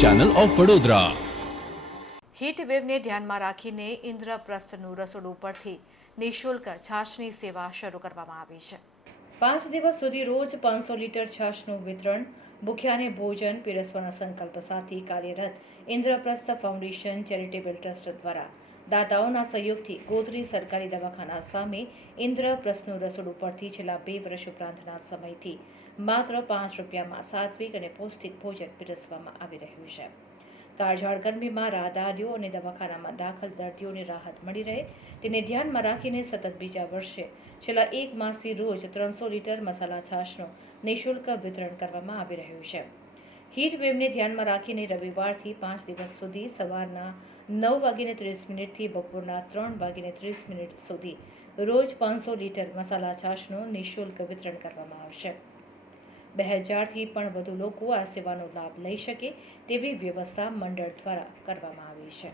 Channel of Vadodara. Heat વેવને ધ્યાનમાં રાખીને ઇન્દ્રપ્રસ્થનું રસોડું પરથી નિઃશુલ્ક છાશની સેવા શરૂ કરવામાં આવી છે। 5 દિવસ સુધી રોજ 500 લીટર છાશનું વિતરણ, ભૂખ્યાને ભોજન પીરસવાના સંકલ્પ સાથે કાર્યરત ઇન્દ્રપ્રસ્થ ફાઉન્ડેશન ચેરિટેબલ ટ્રસ્ટ દ્વારા દાતાઓના સહયોગથી ગોત્રી સરકારી દવાખાના સામે ઇન્દ્રપ્રસ્થનું રસોડું પરથી છેલ્લા 2 વર્ષ ઉપરાંતના સમયથી માત્ર 5 રૂપિયામાં સાત્વિક અને પૌષ્ટિક ભોજન પીરસવામાં આવી રહ્યું છે। કાળઝાળ ગરમીમાં રાહદારીઓ અને દવાખાનામાં દાખલ દર્દીઓને રાહત મળી રહે તેને ધ્યાનમાં રાખીને સતત બીજા વર્ષે છેલ્લા 1 માસથી રોજ 300 લીટર મસાલા છાશનું નિઃશુલ્ક વિતરણ કરવામાં આવી રહ્યું છે। હીટ વેવને ધ્યાનમાં રાખીને રવિવારથી 5 દિવસ સુધી સવારના 9:30 થી બપોરના 3:30 સુધી રોજ 500 લીટર મસાલા છાશનું નિઃશુલ્ક વિતરણ કરવામાં આવશે। 2000થી પણ વધુ લોકો આ સેવાનો લાભ લઈ શકે તેવી વ્યવસ્થા મંડળ દ્વારા કરવામાં આવી છે।